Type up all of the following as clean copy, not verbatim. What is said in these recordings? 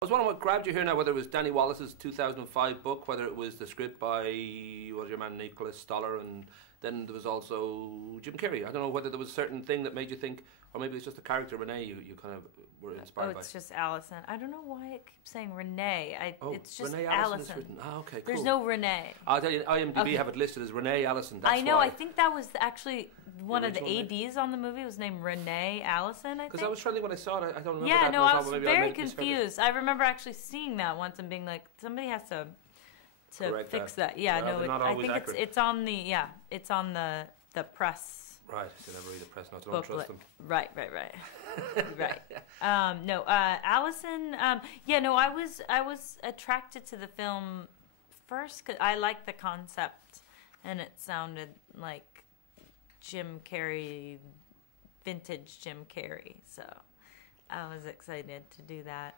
I was wondering what grabbed you here now, whether it was Danny Wallace's 2005 book, whether it was the script by, what was your man, Nicholas Stoller, and then there was also Jim Carey. I don't know whether there was a certain thing that made you think, or maybe it's just the character Renee you kind of were inspired by. Oh, it's just Allison. I don't know why it keeps saying Renee. It's just Renee Allison. Written. Oh, okay, cool. There's no Renee. I'll tell you, IMDb have it listed as Renee Allison. That's I know. why. I think that was actually one of the ADs on the movie was named Renee Allison, I think. Because I was trying to think when I saw it, I don't remember yeah, that. no, I was very confused. I remember actually seeing that once and being like, somebody has to fix that. Yeah, no, I think it's on the press. Right, so never read the press notes. I don't trust them. Right. Right. No, Allison. Yeah, no, I was attracted to the film first because I liked the concept, and it sounded like Jim Carrey, vintage Jim Carrey. So I was excited to do that.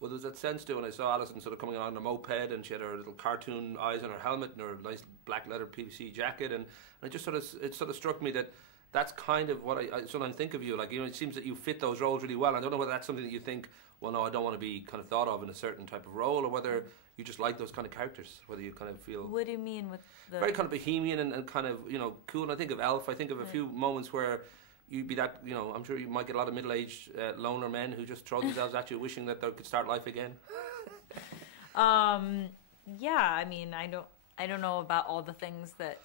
Well, there was that sense too when I saw Alison sort of coming on a moped, and she had her little cartoon eyes on her helmet and her nice black leather PVC jacket, and it just sort of struck me that that's kind of what I sometimes think of you. Like, you know, it seems that you fit those roles really well. I don't know whether that's something that you think, well, no, I don't want to be kind of thought of in a certain type of role, or whether you just like those kind of characters, whether you kind of feel... What do you mean with the... Very kind of bohemian and kind of, you know, cool. And I think of Elf. I think of a few moments where you'd be that, you know, I'm sure you might get a lot of middle-aged loner men who just throw themselves at you wishing that they could start life again. Yeah, I mean, I don't know about all the things that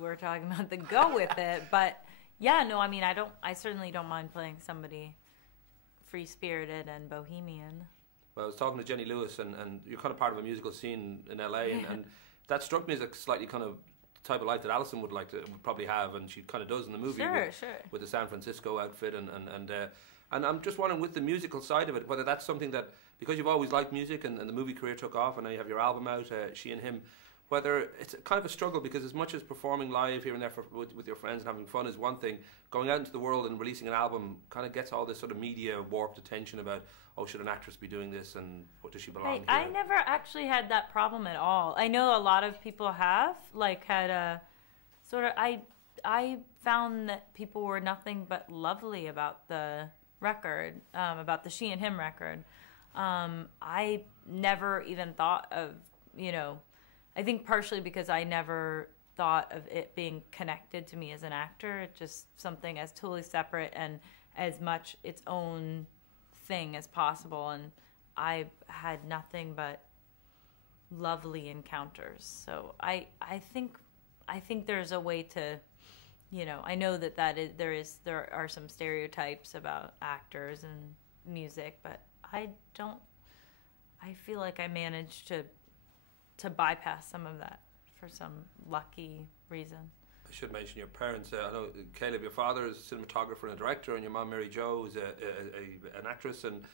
we're talking about that go with it, but yeah, no, I mean, I certainly don't mind playing somebody free-spirited and bohemian. Well, I was talking to Jenny Lewis, and you're kind of part of a musical scene in LA, and that struck me as a slightly kind of type of life that Alison would probably have, and she kind of does in the movie. Sure. With the San Francisco outfit, and I'm just wondering, with the musical side of it, whether that's something that, because you've always liked music and the movie career took off, and now you have your album out, She and Him, whether it's kind of a struggle, because as much as performing live here and there with your friends and having fun is one thing, going out into the world and releasing an album kind of gets all this sort of media warped attention about, oh, should an actress be doing this, and what does she belong here? I never actually had that problem at all. I know a lot of people have, like, had a sort of, I found that people were nothing but lovely about the record, about the She and Him record. I never even thought of, you know, I think partially because I never thought of it being connected to me as an actor. It's just something as totally separate and as much its own thing as possible. And I had nothing but lovely encounters. So I think there's a way to, you know, I know that there are some stereotypes about actors and music, but I feel like I managed to bypass some of that for some lucky reason. I should mention your parents. I know Caleb, your father is a cinematographer and a director, and your mom Mary Jo is an actress, and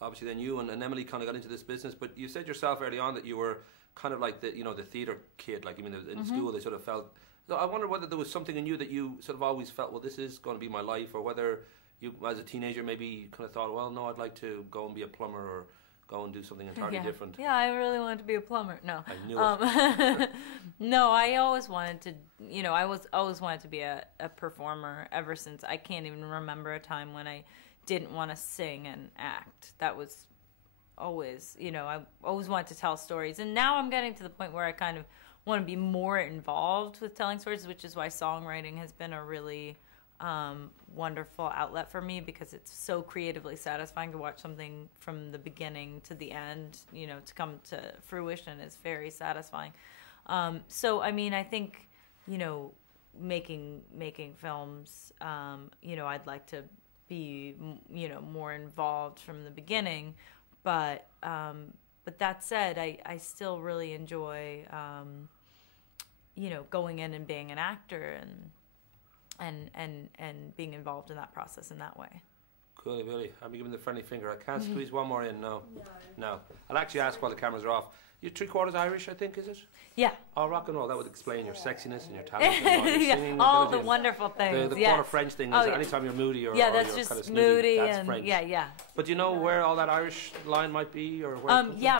obviously then you and Emily kind of got into this business. But you said yourself early on that you were kind of like the theatre kid. Like, I mean, in school they sort of felt. So I wonder whether there was something in you that you sort of always felt, well, this is going to be my life, or whether you, as a teenager, maybe kind of thought, well, no, I'd like to go and be a plumber or go and do something entirely different. Yeah, I really wanted to be a plumber. No, I knew it. No, I always wanted to. You know, I always wanted to be a performer ever since. I can't even remember a time when I didn't want to sing and act. That was always, you know, I always wanted to tell stories. And now I'm getting to the point where I kind of want to be more involved with telling stories, which is why songwriting has been a really wonderful outlet for me, because it's so creatively satisfying to watch something from the beginning to the end, you know, to come to fruition is very satisfying. So, I mean, I think, you know, making films, you know, I'd like to be, you know, more involved from the beginning, but that said, I still really enjoy, you know, going in and being an actor and being involved in that process in that way. Cool, Billy. I'll be giving the friendly finger. I can't squeeze one more in, no. I'll actually ask while the cameras are off. You're 3/4 Irish, I think, is it? Yeah. Oh, rock and roll. That would explain your sexiness and your talent and all your singing all the wonderful things. The quarter French thing is anytime you're moody or that's or just kind of moody snooty, that's and French. Yeah. But do you know where all that Irish line might be, or where? Yeah.